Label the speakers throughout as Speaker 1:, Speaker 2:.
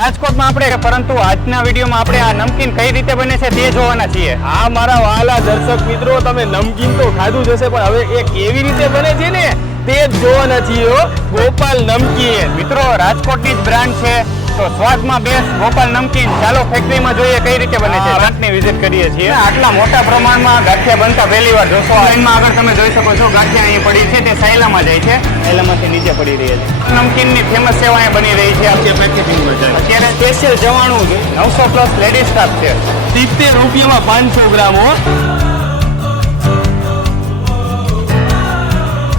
Speaker 1: રાજકોટમાં આપણે પરંતુ આજના વિડીયોમાં આપણે આ નમકીન કઈ રીતે બને છે તે જોવાના છીએ.
Speaker 2: આ મારા વાલા દર્શક મિત્રો તમે નમકીન તો ખાધું જ હશે પણ હવે એ કેવી રીતે બને છે ને તે જ જોવાના છીએ ગોપાલ નમકીન.
Speaker 1: મિત્રો રાજકોટની જ બ્રાન્ડ છે. તો સ્વાદમાં બેસ્ટ ગોપાલ નમકીન. ચાલો ફેક્ટરીમાં જોઈએ કઈ રીતે બને છે. બ્રાન્ડની વિઝિટ કરીએ છીએ. આટલા મોટા પ્રમાણમાં ગાંઠિયા બનતા પહેલી વાર જોશો. લાઈનમાં આગળ તમે જોઈ શકો છો ગાંઠિયા અહીં પડી છે તે સાયલામાં જાય છે. સાયલામાંથી નીચે પડી રહી છે. નમકીનની ફેમસ સેવા અહીં બની રહી છે અત્યારે સ્પેશિયલ જવાણું નવસો પ્લસ લેડીઝ સ્ટાફ છે.
Speaker 2: સિત્તેર રૂપિયામાં પાંચસો ગ્રામ હો.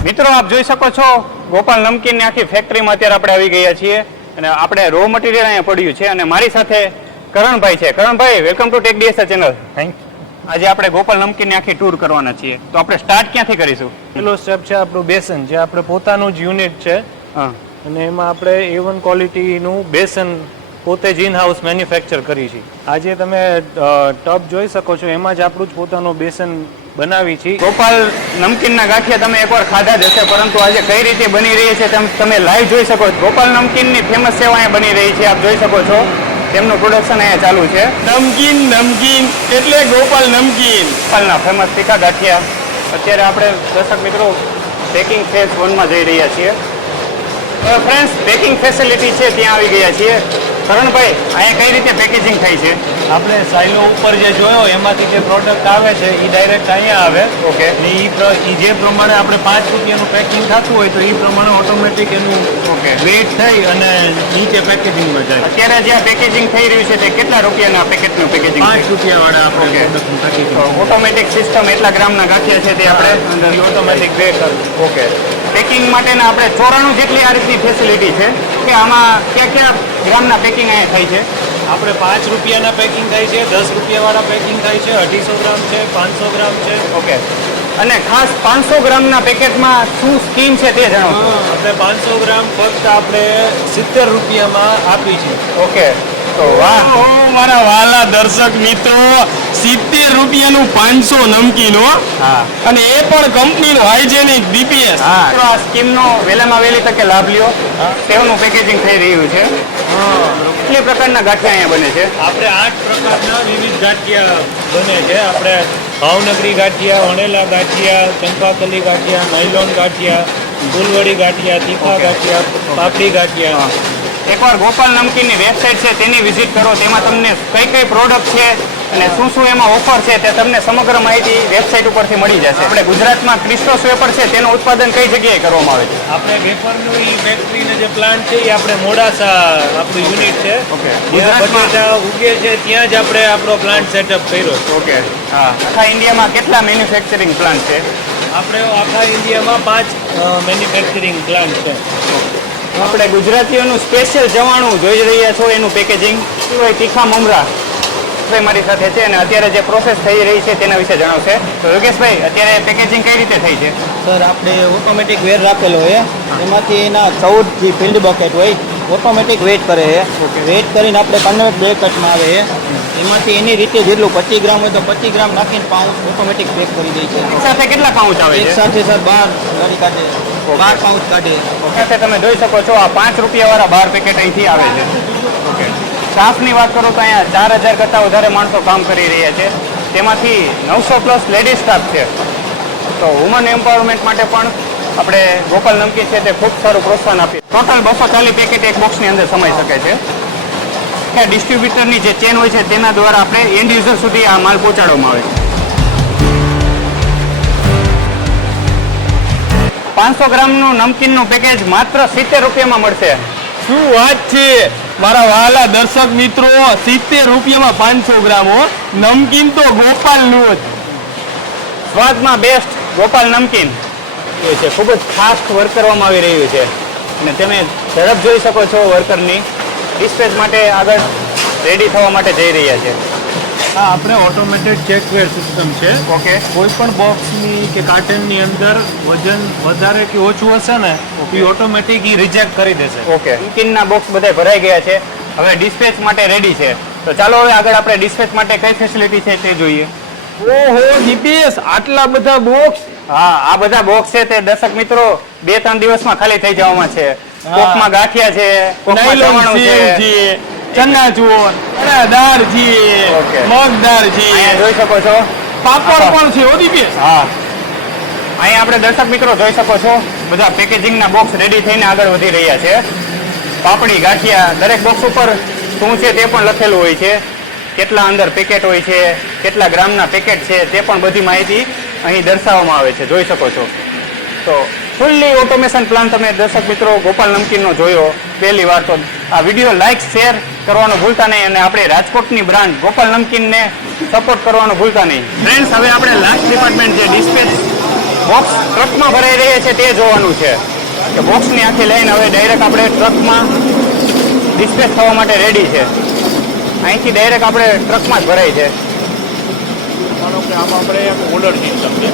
Speaker 1: મિત્રો આપ જોઈ શકો છો ગોપાલ નમકીનની આખી ફેક્ટરીમાં અત્યારે આપણે આવી ગયા છીએ. અને આપણે રો મટીરિયલ અહીંયા પડ્યું છે અને મારી સાથે કરણભાઈ છે. Karanbhai welcome to tech DSR channel thank આજે આપણે ગોપાલ નમકીની આખી ટૂર કરવાના છીએ. તો આપણે સ્ટાર્ટ ક્યાંથી કરીશું?
Speaker 3: પેલો સ્ટેપ છે આપણું બેસન જે આપણે પોતાનું જ યુનિટ છે.
Speaker 1: હા.
Speaker 3: અને એમાં આપણે એ વન ક્વોલિટીનું બેસન પોતે જ ઇન હાઉસ મેન્યુફેક્ચર કરી છે. આજે તમે ટબ જોઈ શકો છો એમાં જ આપણું જ પોતાનું બેસન બનાવી છે.
Speaker 1: ગોપાલ નમકીનના ગાંઠિયા તમે એકવાર ખાધા જ હશે પરંતુ આજે કઈ રીતે બની રહી છે તેમ તમે લાઈવ જોઈ શકો છો. ગોપાલ નમકીનની ફેમસ સેવા અહીંયા બની રહી છે આપ જોઈ શકો છો. તેમનું પ્રોડક્શન અહીંયા ચાલુ છે.
Speaker 2: નમકીન નમકીન એટલે ગોપાલ નમકીન.
Speaker 1: ગોપાલના ફેમસ તીખા ગાંઠિયા. અત્યારે આપણે દર્શક મિત્રો પેકિંગ ફેઝ વનમાં જઈ રહ્યા છીએ. ફ્રેન્ડ્સ પેકિંગ ફેસિલિટી છે ત્યાં આવી ગયા છીએ. કરણભાઈ અહીંયા કઈ રીતે પેકેજિંગ થાય છે?
Speaker 3: આપણે સાઇલો ઉપર જે જોયો એમાંથી જે પ્રોડક્ટ આવે છે એ ડાયરેક્ટ અહીંયા આવે.
Speaker 1: ઓકે
Speaker 3: ઈ જે પ્રમાણે આપણે પાંચ રૂપિયાનું પેકિંગ થતું હોય તો એ પ્રમાણે ઓટોમેટિક એનું
Speaker 1: ઓકે
Speaker 3: વેટ થઈ અને નીચે પેકેજિંગમાં જાય.
Speaker 1: અત્યારે જ્યાં પેકેજિંગ થઈ રહ્યું છે તે કેટલા રૂપિયાના પેકેટનું પેકેજિંગ
Speaker 3: પાંચ રૂપિયાવાળા આપણે
Speaker 1: ઓટોમેટિક સિસ્ટમ એટલા ગ્રામના ગાંઠિયા છે તે આપણે ઓટોમેટિક વેટ ઓકે પેકિંગ માટેના આપણે ચોરાણું જેટલી આ રીતની ફેસિલિટી છે. કે આમાં કયા કયા ગ્રામના પેકિંગ અહીંયા થાય છે?
Speaker 3: આપણે પાંચ રૂપિયાના પેકિંગ થાય છે દસ રૂપિયાવાળા પેકિંગ થાય છે અઢીસો ગ્રામ છે પાંચસો ગ્રામ છે.
Speaker 1: ઓકે અને ખાસ પાંચસો ગ્રામના પેકેટમાં શું સ્કીમ છે તે જણાવો.
Speaker 3: આપણે પાંચસો ગ્રામ ફક્ત આપણે સિત્તેર રૂપિયામાં આપી છે.
Speaker 1: ઓકે તો વાહ.
Speaker 2: મારા વાલા દર્શક મિત્રો સિત્તેર રૂપિયાનું પાંચસો નમકીન હા. અને એ પણ કંપનીનું હાઇજેનિક ડીપીએસ.
Speaker 1: હા. તો આ સ્કીમનો વહેલામાં વહેલી તકે લાભ લ્યો. તેઓનું પેકેજિંગ થઈ રહ્યું છે. કેટલી પ્રકારના ગાંઠિયા અહીંયા બને છે?
Speaker 3: આપણે આઠ પ્રકારના વિવિધ ગાંઠિયા બને છે. આપણે ભાવનગરી ગાંઠિયા વણેલા ગાંઠિયા ચંપાકલી ગાંઠિયા નાયલોન ગાંઠિયા ફૂલવડી ગાંઠિયા તીખા ગાંઠિયા પાપડી ગાંઠિયા.
Speaker 1: એકવાર ગોપાલ નમકીનની વેબસાઇટ છે તેની વિઝિટ કરો. તેમાં તમને કઈ કઈ પ્રોડક્ટ છે અને શું શું એમાં ઓફર છે તે તમને સમગ્ર માહિતી વેબસાઇટ ઉપરથી મળી જશે. આપણે ગુજરાતમાં ક્રિસ્ટોસ વેપર છે તેનું ઉત્પાદન કઈ જગ્યાએ કરવામાં આવે છે?
Speaker 3: આપણે વેપરનું એ ફેક્ટરીનો જે પ્લાન્ટ છે એ આપણે મોડાસા આપણું યુનિટ છે.
Speaker 1: ગુજરાતમાં?
Speaker 3: ઉગે છે ત્યાં જ આપણે આપણો પ્લાન્ટ સેટઅપ કર્યો છે.
Speaker 1: ઓકે. હા. આખા ઇન્ડિયામાં કેટલા મેન્યુફેક્ચરિંગ પ્લાન્ટ છે?
Speaker 3: આપણે આખા ઇન્ડિયામાં પાંચ મેન્યુફેક્ચરિંગ પ્લાન્ટ છે.
Speaker 1: આપણે ગુજરાતીઓનું સ્પેશિયલ જવાણું જોઈ રહ્યા છો, એનું પેકેજિંગ શું હોય તીખા મમરા ભાઈ મારી સાથે છે અને અત્યારે જે પ્રોસેસ થઈ રહી છે તેના વિશે જણાવશે. તો યોગેશભાઈ, અત્યારે પેકેજિંગ કઈ રીતે થઈ છે?
Speaker 4: સર આપણે ઓટોમેટિક વેર રાખેલો હોય એમાંથી એના ચૌદ જે ફિલ્ડ બકેટ હોય. ઓટોમેટિક વેટ કરે છે. વેટ કરીને આપણે કન્વર્ટ બે કટમાં આવે છે. એમાંથી એની રીતે જેટલું પચીસ ગ્રામ હોય તો પચીસ ગ્રામ નાખીને પાઉચ ઓટોમેટિક પેક કરી દે છે.
Speaker 1: સાથે કેટલા પાઉચ આવે
Speaker 4: એક સાથે સર બાર ગાડી કાઢે. બાર પાઉચ કાઢે.
Speaker 1: સાથે તમે જોઈ શકો છો આ પાંચ રૂપિયાવાળા બાર પેકેટ અહીંથી આવે છે. ઓકે સ્ટાફની વાત કરું તો અહીંયા ચાર હજાર કરતાં વધારે માણસો કામ કરી રહ્યા છે. તેમાંથી નવસો પ્લસ લેડીઝ સ્ટાફ છે. તો વુમન એમ્પાવરમેન્ટ માટે પણ આપણે ગોપાલ નમકીન છે તે ખૂબ સારું પ્રોત્સાહન આપીએ. ટોટલ બસો ચાલીસ પેકેટ એક બોક્સની અંદર સમાઈ શકે છે. કે ડિસ્ટ્રીબ્યુટરની જે ચેન હોય છે તેના દ્વારા આપણે એન્ડ યુઝર સુધી આ માલ પહોંચાડવામાં આવે છે. પાંચસો ગ્રામનું નમકીનનું પેકેજ માત્ર સિત્તેર રૂપિયામાં મળશે.
Speaker 2: શું વાત છે? મારા વાલા દર્શક મિત્રો સિત્તેર રૂપિયામાં પાંચસો ગ્રામ હો. નમકીન તો ગોપાલનું જ.
Speaker 1: સ્વાદમાં બેસ્ટ ગોપાલ નમકીન. એ છે. ખૂબ જ ખાસ વર્ક કરવામાં આવી રહ્યું છે. અને તમે ઝડપ જોઈ શકો છો વર્કરની ડિસ્પેચ માટે આગળ રેડી થવા માટે જઈ રહ્યા છે.
Speaker 3: હા આપણે ઓટોમેટેડ ચેકવેર સિસ્ટમ છે.
Speaker 1: ઓકે
Speaker 3: કોઈ પણ બોક્સની કે કાર્ટનની અંદર વજન વધારે કે ઓછું હશે ને એ ઓટોમેટિક એ રિજેક્ટ કરી દેશે.
Speaker 1: ઓકે કિનના બોક્સ બધા ભરાઈ ગયા છે. હવે ડિસ્પેચ માટે રેડી છે. તો ચાલો હવે આગળ આપણે ડિસ્પેચ માટે કઈ ફેસિલિટી છે તે જોઈએ.
Speaker 2: ઓહો દીપેશ આટલા બધા બોક્સ
Speaker 1: હા આ બધા બોક્સ છે તે દર્શક મિત્રો બે ત્રણ દિવસમાં ખાલી થઈ જવામાં છે. કોકમાં ગાંઠિયા છે કોકમાં ચવાણું છે
Speaker 2: છે.
Speaker 5: ચના ચોર દાળ છે મગ દાળ છે
Speaker 1: જોઈ શકો છો.
Speaker 5: પાપડ પણ છે ઓડીપી
Speaker 1: હા. અહીં આપણે દર્શક મિત્રો જોઈ શકો છો. બધા પેકેજિંગના બોક્સ રેડી થઈને આગળ વધી રહ્યા છે. પાપડી ગાંઠિયા દરેક બોક્સ ઉપર શું છે તે પણ લખેલું હોય છે. કેટલા અંદર પેકેટ હોય છે કેટલા ગ્રામના પેકેટ છે તે પણ બધી માહિતી અહીં દર્શાવવામાં આવે છે, જોઈ શકો છો. તો ફૂલ્લી ઓટોમેશન પ્લાન તમે દર્શક મિત્રો ગોપાલ નમકીનનો જોયો. પહેલી વાર તો આ વીડિયો લાઇક શેર કરવાનું ભૂલતા નહીં અને આપણે રાજકોટની બ્રાન્ડ ગોપાલ નમકીનને સપોર્ટ કરવાનું ભૂલતા નહીં. ફ્રેન્ડ્સ હવે આપણે લાસ્ટ ડિપાર્ટમેન્ટ જે ડિસ્પેચ બોક્સ ટ્રકમાં ભરાઈ રહ્યા છે તે જોવાનું છે. કે બોક્સની આખી લઈને હવે ડાયરેક્ટ આપણે ટ્રકમાં ડિસ્પેચ થવા માટે રેડી છે. અહીંથી ડાયરેક્ટ આપણે ટ્રકમાં જ ભરાય છે.
Speaker 6: માનો કે આમાં આપણે એક ઓર્ડર સિસ્ટમ છે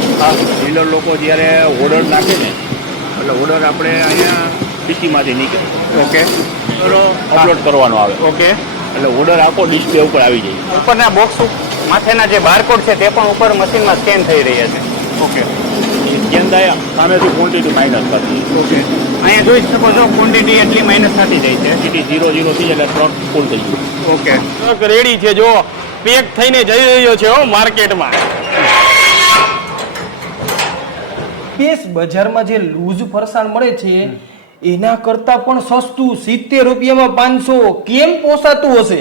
Speaker 6: ડીલર લોકો જ્યારે ઓર્ડર નાખે ને એટલે ઓર્ડર આપણે અહીંયા ડીસીમાંથી નીકળે.
Speaker 1: ઓકે.
Speaker 6: અપલોડ કરવાનો આવે.
Speaker 1: ઓકે.
Speaker 6: એટલે ઓર્ડર આખો ડિસ્પ્લે ઉપર આવી જાય.
Speaker 1: ઉપરના બોક્સ માથેના જે બારકોડ છે તે પણ ઉપર મશીનમાં સ્કેન થઈ રહ્યા છે. ઓકે.
Speaker 6: સ્કેન થાય સામેથી ક્વોન્ટિટી માઇનસ થતી
Speaker 1: ઓકે. અહીંયા જોઈ શકો છો ક્વોન્ટિટી એટલી માઇનસ થતી જાય છે.
Speaker 6: સીટી ઝીરો ઝીરો થઈ એટલે ત્રણ ફૂલ થઈ ગયું.
Speaker 1: ઓકે.
Speaker 5: રેડી છે જો પેક થઈને જઈ રહ્યો છે હો માર્કેટમાં.
Speaker 2: પેસ બજારમાં જે લૂઝ ફરસાણ મળે છે એના કરતા પણ સસ્તું સિત્તેર રૂપિયામાં પાંચસો કેમ પોસાતું હશે?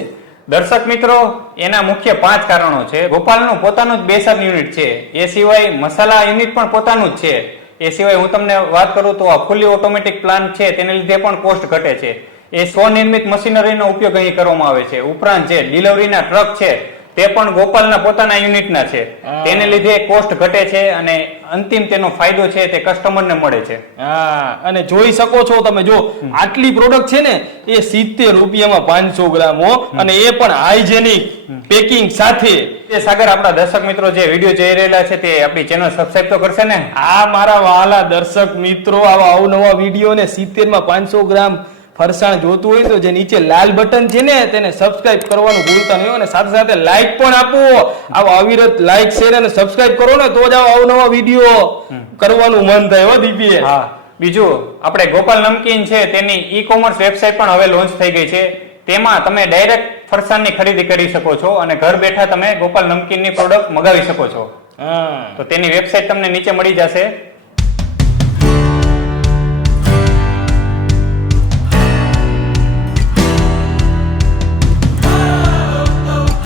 Speaker 1: દર્શક મિત્રો એના મુખ્ય પાંચ કારણો છે. ગોપાલનું પોતાનું જ બેસર યુનિટ છે. એ સિવાય મસાલા યુનિટ પણ પોતાનું જ છે. એ સિવાય હું તમને વાત કરું તો આ ફૂલી ઓટોમેટિક પ્લાન્ટ છે તેને લીધે પણ કોસ્ટ ઘટે છે. એ સ્વનિર્મિત મશીનરીનો ઉપયોગ અહીં કરવામાં આવે છે. ઉપરાંત જે ડિલિવરીના ટ્રક છે તે પણ ગોપાલના પોતાના યુનિટના છે. તેને લીધે કોસ્ટ ઘટે છે અને અંતિમ તેનો ફાયદો છે તે કસ્ટમરને મળે છે.
Speaker 2: હા અને જોઈ શકો છો તમે જો આટલી પ્રોડક્ટ છે ને એ સિત્તેર રૂપિયામાં પાંચસો ગ્રામ અને એ પણ હાઇજેનિક પેકિંગ સાથે.
Speaker 1: એ સાગર આપણા દર્શક મિત્રો જે વીડિયો જોઈ રહેલા છે તે આપણી ચેનલ સબસ્ક્રાઇબ તો કરશે ને?
Speaker 2: આ મારા વાલા દર્શક મિત્રો આવા અવનવા વીડિયો ને સિત્તેરમાં પાંચસો ગ્રામ ફરસાણ જોતું હોય તો જે નીચે લાલ બટન છે ને તેને સબસ્ક્રાઇબ કરવાનું ભૂલતા નહીં અને સાથે સાથે લાઈક પણ આપો. આવા અવિરત લાઈક શેર અને સબસ્ક્રાઇબ કરો ને તો જ આવો અવનવા વીડિયો કરવાનું મન થાય હો દીપીએ.
Speaker 1: હા. બીજું આપણે ગોપાલ નમકીન છે તેની ઈ કોમર્સ વેબસાઇટ પણ હવે લોન્ચ થઈ ગઈ છે. તેમાં તમે ડાયરેક્ટ ફરસાણની ખરીદી કરી શકો છો અને ઘર બેઠા તમે ગોપાલ નમકીનની પ્રોડક્ટ મગાવી શકો છો. તો તેની વેબસાઇટ તમને નીચે મળી જશે.